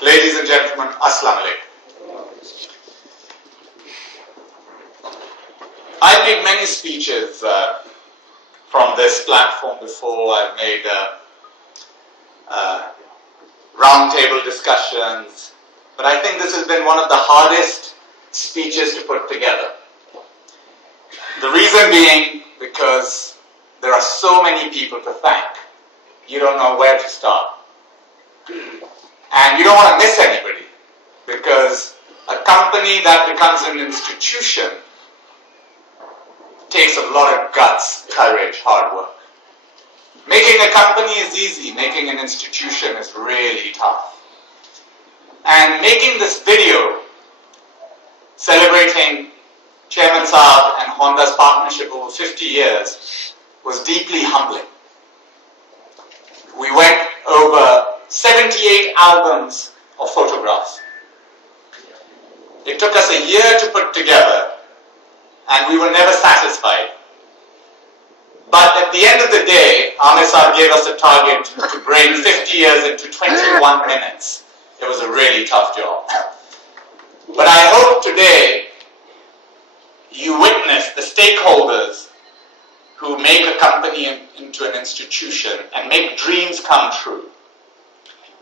Ladies and gentlemen, Assalamu alaikum. I've made many speeches from this platform before. I've made roundtable discussions, but I think this has been one of the hardest speeches to put together. The reason being because there are so many people to thank. You don't know where to start. And you don't want to miss anybody, because a company that becomes an institution takes a lot of guts, courage, hard work. Making a company is easy, making an institution is really tough. And making this video celebrating Chairman Saab and Honda's partnership over 50 years was deeply humbling. We went over 78 albums of photographs. It took us a year to put together, and we were never satisfied. But at the end of the day, Amir Saab gave us a target to bring 50 years into 21 minutes. It was a really tough job. But I hope today you witness the stakeholders who make a company into an institution and make dreams come true.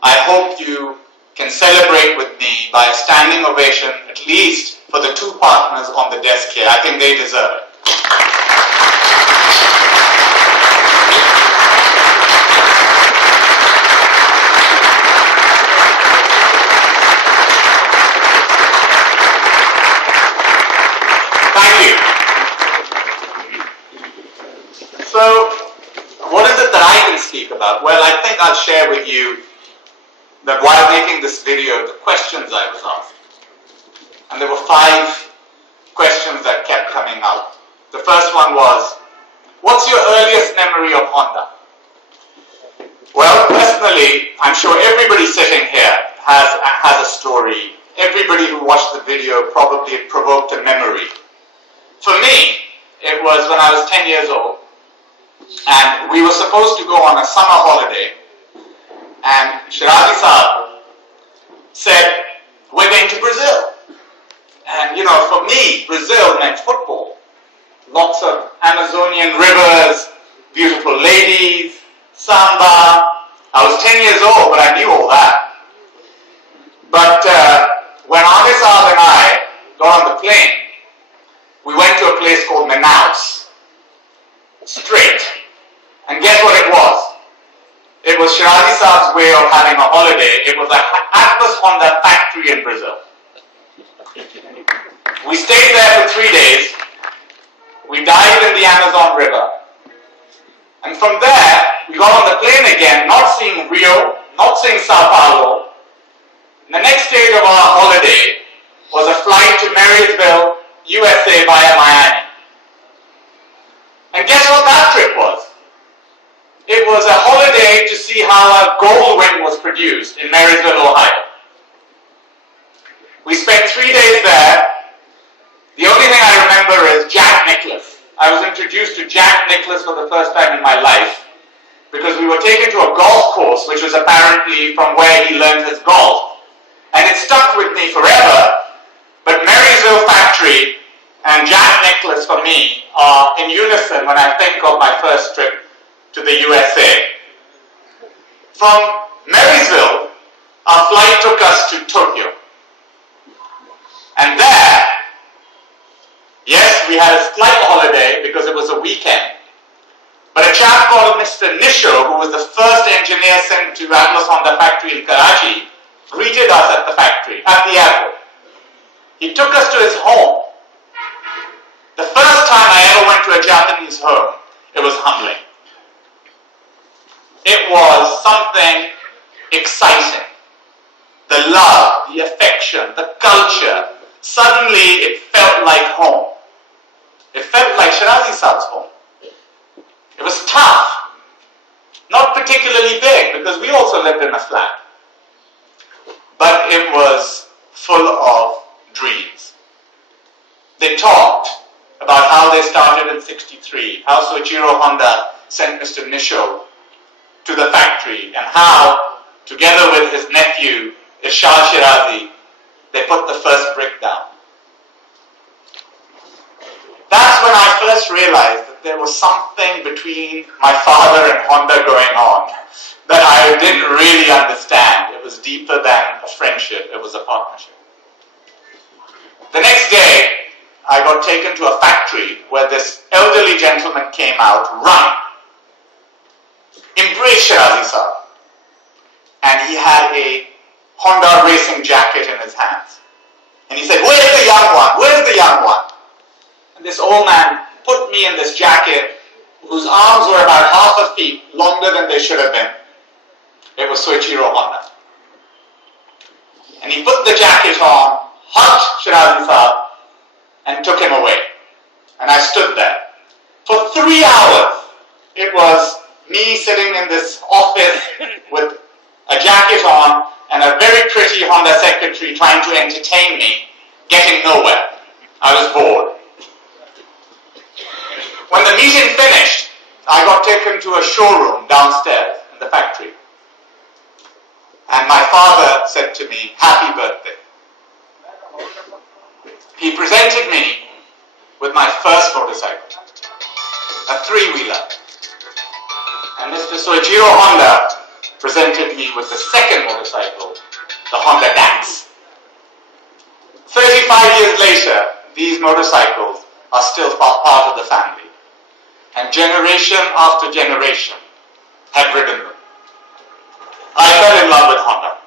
I hope you can celebrate with me by a standing ovation, at least for the two partners on the desk here. I think they deserve it. Thank you. So, what is it that I can speak about? Well, I think I'll share with you that while making this video, the questions I was asked. And there were 5 questions that kept coming out. The first one was, what's your earliest memory of Honda? Well, personally, I'm sure everybody sitting here has a story. Everybody who watched the video probably it provoked a memory. For me, it was when I was 10 years old, and we were supposed to go on a summer holiday. And Shirazi Saab said, we're going to Brazil. And you know, for me, Brazil meant football. Lots of Amazonian rivers, beautiful ladies, samba. I was 10 years old, but I knew all that. But when Amir Saab and I got on the plane, we went to a place called Manaus. Straight. And guess what it was? It was Shirazi Saab's way of having a holiday. It was an Atlas Honda factory in Brazil. We stayed there for 3 days. We dived in the Amazon River. And from there, we got on the plane again, not seeing Rio, not seeing Sao Paulo. And the next stage of our holiday was a flight to Marysville, USA via Miami. And guess what that trip was? It was a holiday to see how a gold ring was produced in Marysville, Ohio. We spent 3 days there. The only thing I remember is Jack Nicklaus. I was introduced to Jack Nicklaus for the first time in my life because we were taken to a golf course, which was apparently from where he learned his golf. And it stuck with me forever. But Marysville factory and Jack Nicklaus for me are in unison when I think of my first trip to the USA. From Marysville, our flight took us to Tokyo. And there, yes, we had a slight holiday because it was a weekend. But a chap called Mr. Nisho, who was the first engineer sent to Atlas Honda factory in Karachi, greeted us at the factory, at the airport. He took us to his home. The first time I ever went to a Japanese home, it was humbling. It was something exciting. The love, the affection, the culture. Suddenly it felt like home. It felt like Shirazi Saab's home. It was tough. Not particularly big, because we also lived in a flat. But it was full of dreams. They talked about how they started in '63, how Soichiro Honda sent Mr. Nisho to the factory, and how, together with his nephew the Shah Shirazi, they put the first brick down. That's when I first realized that there was something between my father and Honda going on that I didn't really understand. It was deeper than a friendship, it was a partnership. The next day, I got taken to a factory where this elderly gentleman came out running. Embraced Shirazi sir. And he had a Honda racing jacket in his hands. And he said, "Where's the young one? Where's the young one?" And this old man put me in this jacket whose arms were about half a feet longer than they should have been. It was Soichiro Honda. And he put the jacket on, hugged Shirazi Saab, and took him away. And I stood there. For 3 hours, it was me sitting in this office with a jacket on and a very pretty Honda secretary trying to entertain me, getting nowhere. I was bored. When the meeting finished, I got taken to a showroom downstairs in the factory. And my father said to me, "Happy birthday." He presented me with my first motorcycle, a three-wheeler. And Mr. Soichiro Honda presented me with the second motorcycle, the Honda Dance. 35 years later, these motorcycles are still part of the family. And generation after generation have ridden them. I fell in love with Honda.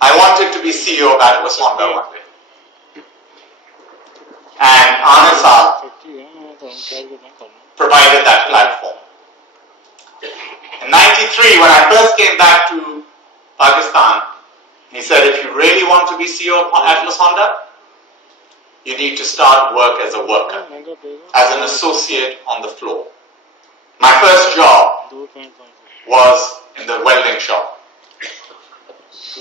I wanted to be CEO of Atlas Honda one day. And Anand provided that platform. In '93, when I first came back to Pakistan, he said, "If you really want to be CEO of Atlas Honda, you need to start work as a worker, as an associate on the floor." My first job was in the welding shop.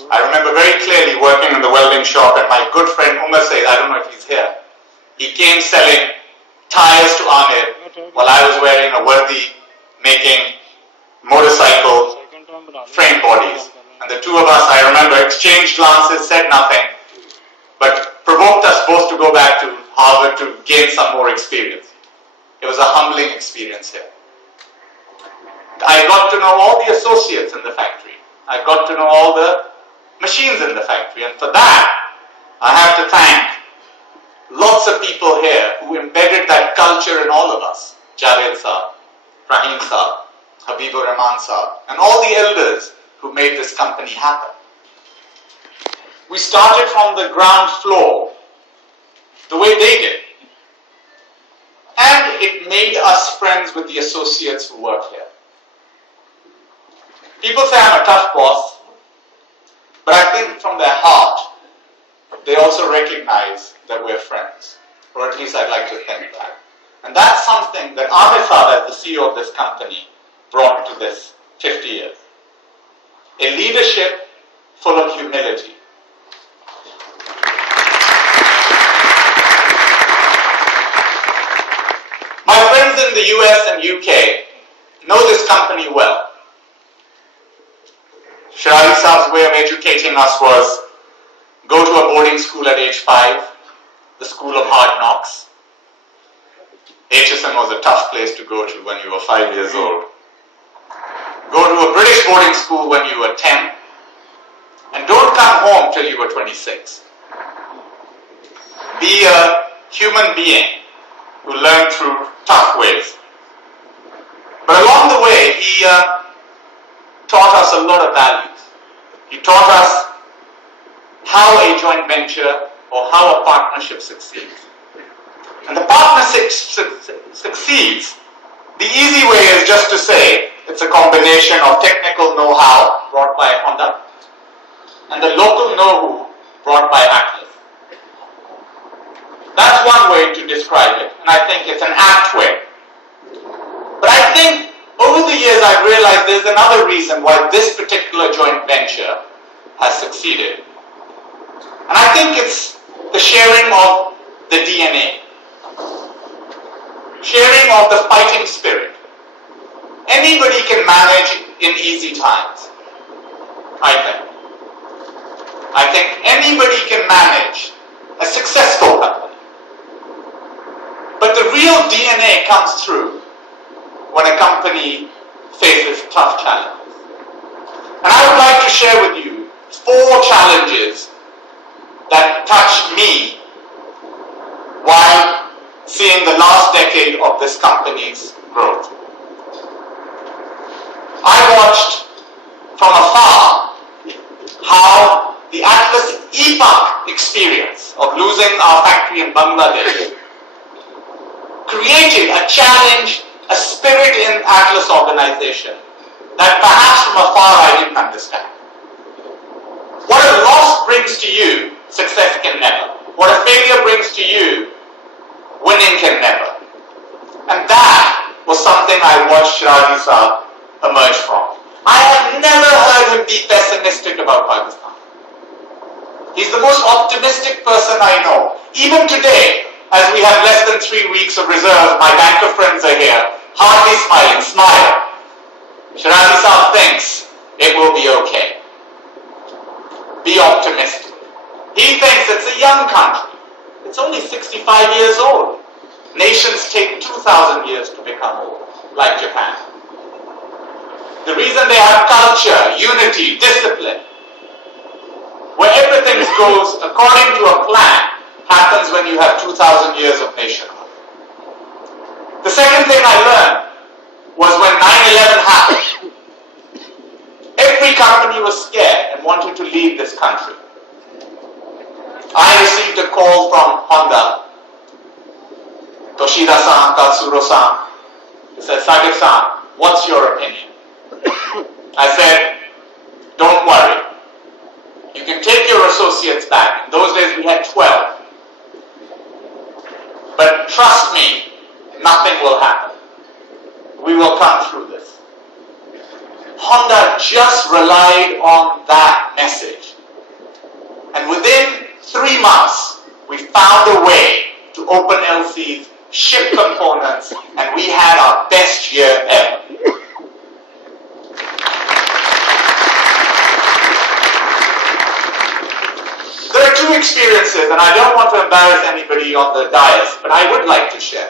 I remember very clearly working in the welding shop, and my good friend Umar said, I don't know if he's here, he came selling tires to Amir while I was wearing a worthy making motorcycle frame bodies. And the two of us, I remember, exchanged glances, said nothing, but provoked us both to go back to Harvard to gain some more experience. It was a humbling experience here. I got to know all the associates in the factory. I got to know all the machines in the factory. And for that, I have to thank lots of people here who embedded that culture in all of us. Javed Saab, Rahim Saab, Habibur Rahman Saab, and all the elders who made this company happen. We started from the ground floor, the way they did. And it made us friends with the associates who work here. People say I'm a tough boss, but I think from their heart, they also recognize that we're friends. Or at least I'd like to think that. And that's something that Amir Saab, as the CEO of this company, brought to this 50 years. A leadership full of humility. My friends in the US and UK know this company well. Shirazi Saab's way of educating us was go to a boarding school at age 5, the school of hard knocks. HSM was a tough place to go to when you were 5 years old. Go to a British boarding school when you were 10, and don't come home till you were 26. Be a human being who learned through tough ways. But along the way, he taught us a lot of values. He taught us how a joint venture or how a partnership succeeds. And the partnership succeeds. The easy way is just to say it's a combination of technical know-how brought by Honda and the local know-how brought by Atlas. That's one way to describe it, and I think it's an apt way. But I think over the years I've realized there's another reason why this particular joint venture has succeeded. And I think it's the sharing of the DNA. Sharing of the fighting spirit. in easy times. I think anybody can manage a successful company. But the real DNA comes through when a company faces tough challenges. And I would like to share with you 4 challenges that touched me while seeing the last decade of this company's growth. I watched from afar how the Atlas epoch experience of losing our factory in Bangladesh created a challenge, a spirit in Atlas organization that perhaps from afar I didn't understand. What a loss brings to you, success can never. What a failure brings to you, winning can never. And that was something I watched Shirazi Saab emerge from. I have never heard him be pessimistic about Pakistan. He's the most optimistic person I know. Even today, as we have less than 3 weeks of reserve, my banker friends are here, hardly smiling, smile. Shirazi Saab thinks it will be okay. Be optimistic. He thinks it's a young country. It's only 65 years old. Nations take 2,000 years to become old, like Japan. The reason they have culture, unity, discipline, where everything goes according to a plan, happens when you have 2,000 years of nationhood. The second thing I learned was when 9/11 happened, every company was scared and wanted to leave this country. I received a call from Honda, Toshida-san, Katsuro-san. He said, Saquib-san, what's your opinion? I said, don't worry. You can take your associates back. In those days we had 12. But trust me, nothing will happen. We will come through this. Honda just relied on that message. And within 3 months, we found a way to open LCs, ship components, and we had our best year ever. There are 2 experiences, and I don't want to embarrass anybody on the dais, but I would like to share.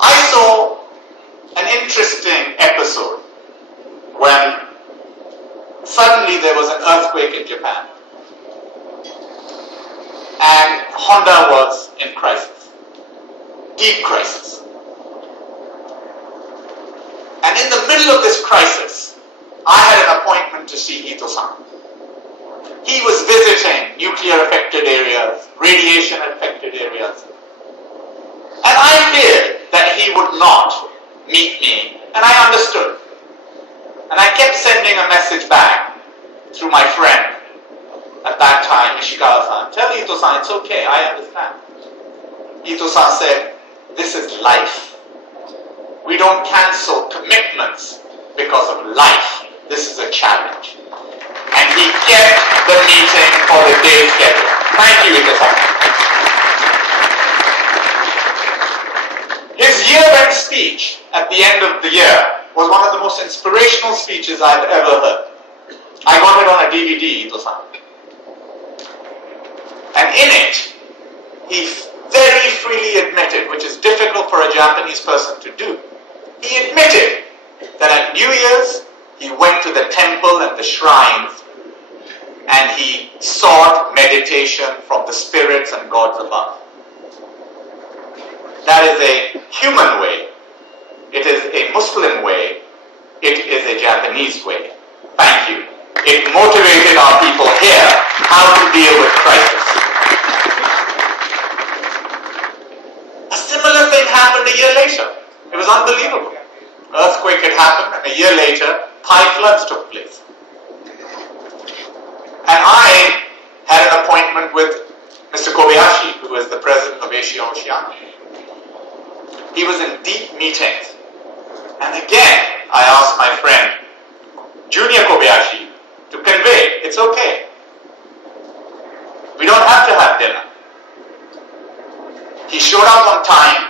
I saw an interesting episode when suddenly there was an earthquake in Japan, and Honda was in crisis, deep crisis. And in the middle of this crisis, I had an appointment to see Ito-san. He was visiting nuclear-affected areas, radiation-affected areas. And I feared that he would not meet me, and I understood. And I kept sending a message back through my friend at that time, Ishikawa-san. Tell Ito-san, it's okay, I understand. Ito-san said, this is life. We don't cancel commitments because of life. This is a challenge. And he kept the meeting for the day schedule. Thank you, Ito-san. His year-end speech at the end of the year was one of the most inspirational speeches I've ever heard. I got it on a DVD, Ito-san. And in it, he very freely admitted, which is difficult for a Japanese person to do, he admitted that at New Year's, he went to the temple and the shrines and he sought meditation from the spirits and gods above. That is a human way. It is a Muslim way. It is a Japanese way. Thank you. It motivated our people here how to deal with crisis. A similar thing happened a year later. It was unbelievable. Earthquake had happened, and a year later, Thai floods took place. And I had an appointment with Mr. Kobayashi, who is the president of Asia Oceania. He was in deep meetings. And again, I asked my friend, Junior Kobayashi, to convey, it's okay. We don't have to have dinner. He showed up on time.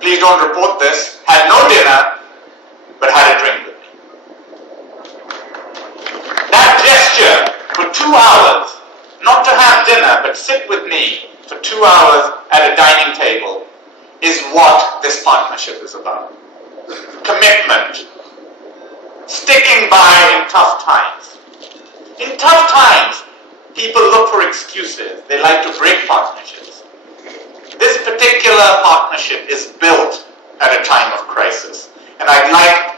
please don't report this, had no dinner, but had a drink with me. That gesture for 2 hours, not to have dinner, but sit with me for 2 hours at a dining table, is what this partnership is about. Commitment. Sticking by in tough times. In tough times, people look for excuses. They like to break partnerships. This particular partnership is built at a time of crisis. And I'd like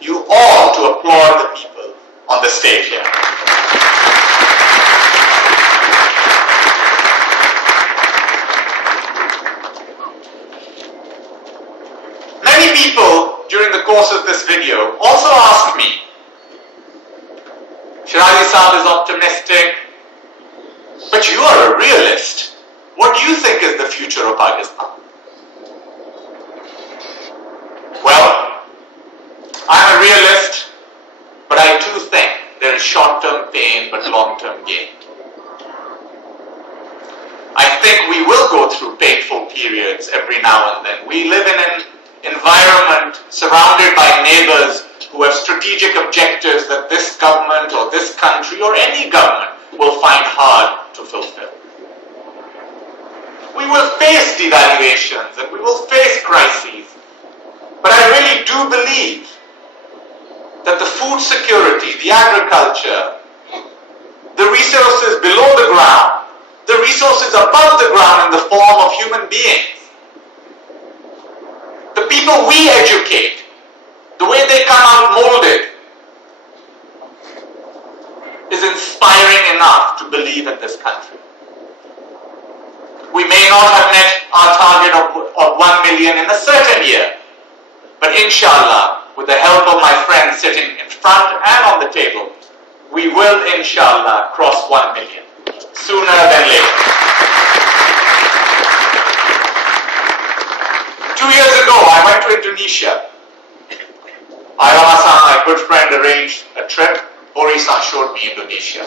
you all to applaud the people on the stage here. Many people during the course of this video also asked me, Shirazi Saab is optimistic, but you are a realist. What do you think is the future of Pakistan? Well, I'm a realist, but I too think there is short-term pain but long-term gain. I think we will go through painful periods every now and then. We live in an environment surrounded by neighbors who have strategic objectives that this government or this country or any government will find hard to fulfill. We will face devaluations and we will face crises, but I really do believe that the food security, the agriculture, the resources below the ground, the resources above the ground in the form of human beings, the people we educate, the way they come out molded, is inspiring enough to believe in this country. We may not have met our target of 1 million in a certain year, but inshallah, with the help of my friends sitting in front and on the table, we will inshallah cross 1 million sooner than later. 2 years ago, I went to Indonesia. Ayama-san, my good friend, arranged a trip. Bori-san showed me Indonesia.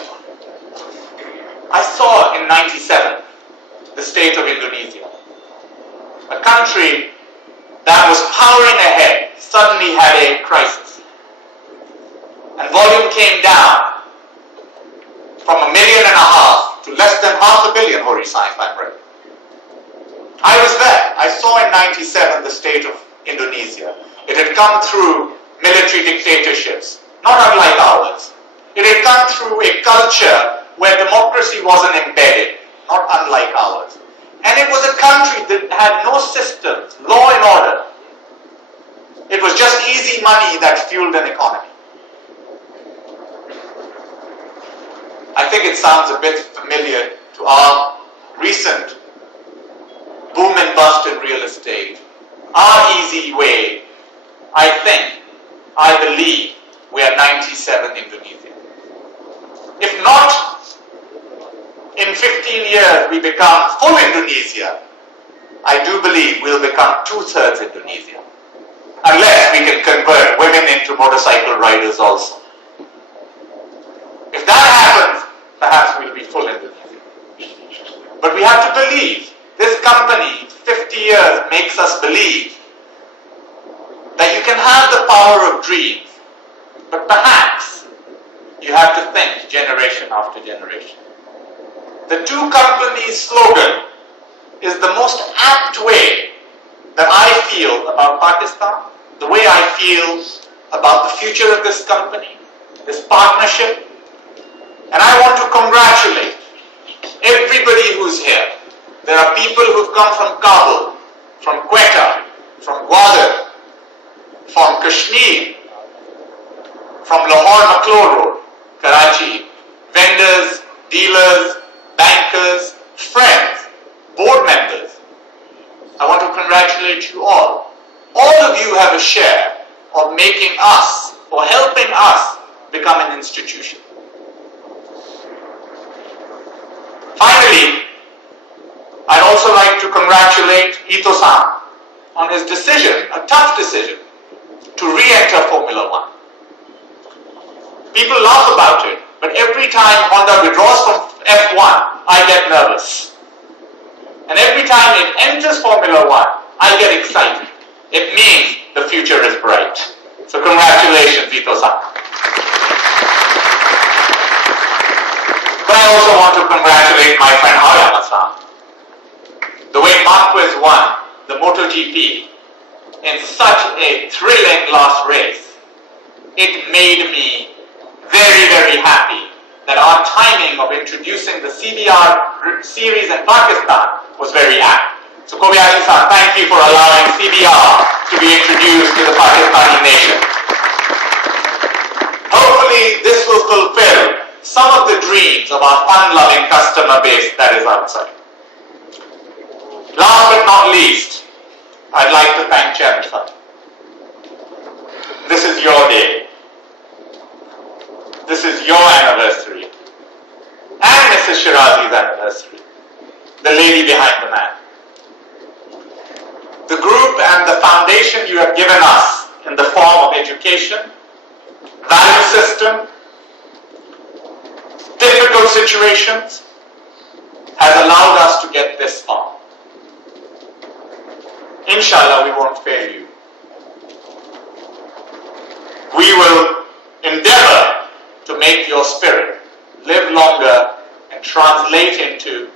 I saw in '97 the state of Indonesia. A country that was powering ahead suddenly had a crisis. And volume came down from 1.5 million to less than 500 million, Hori-san, if I'm right. I was there. I saw in '97 the state of Indonesia. It had come through military dictatorships, not unlike ours. It had come through a culture where democracy wasn't embedded, not unlike ours. And it was a country that had no systems, law and order. It was just easy money that fueled an economy. I think it sounds a bit familiar to our recent boom and bust in real estate. Our easy way, I believe, we are 97 Indonesia. If not, in 15 years we become full Indonesia, I do believe we'll become 2/3 Indonesia. Unless we can convert women into motorcycle riders also. If that happens, perhaps we'll be full Indonesia. But we have to believe, this company, 50 years, makes us believe that you can have the power of dreams, but perhaps you have to think generation after generation. The two companies' slogan is the most apt way that I feel about Pakistan, the way I feel about the future of this company, this partnership. And I want to congratulate everybody who's here. There are people who've come from Kabul, from Quetta, from Gwadar, from Kashmir, from Lahore Maclour Road, Karachi, vendors, dealers, bankers, friends, board members. I want to congratulate you all. All of you have a share of making us, or helping us, become an institution. Finally, I'd also like to congratulate Ito-san on his decision, a tough decision, to re-enter Formula One. People laugh about it, but every time Honda withdraws from F1, I get nervous. And every time it enters Formula One, I get excited. it means the future is bright. So congratulations, Ito-san. But I also want to congratulate my friend Aoyama-san. The way Marquez won the MotoGP in such a thrilling last race, it made me very, very happy that our timing of introducing the CBR series in Pakistan was very apt. So Kobayashi-san, thank you for allowing CBR to be introduced to the Pakistani nation. Hopefully this will fulfill some of the dreams of our fun-loving customer base that is outside. Last but not least, I'd like to thank Chairman. This is your day. This is your anniversary. And Mrs. Shirazi's anniversary. The lady behind the man. The group and the foundation you have given us in the form of education, value system, difficult situations, has allowed us to get this far. Inshallah, we won't fail you. We will endeavor to make your spirit live longer and translate into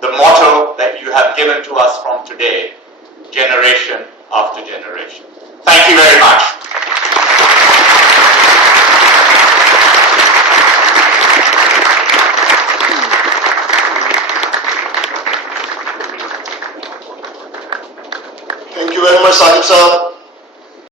the motto that you have given to us from today, generation after generation. Thank you very much. Thank you very much, Saquib sir.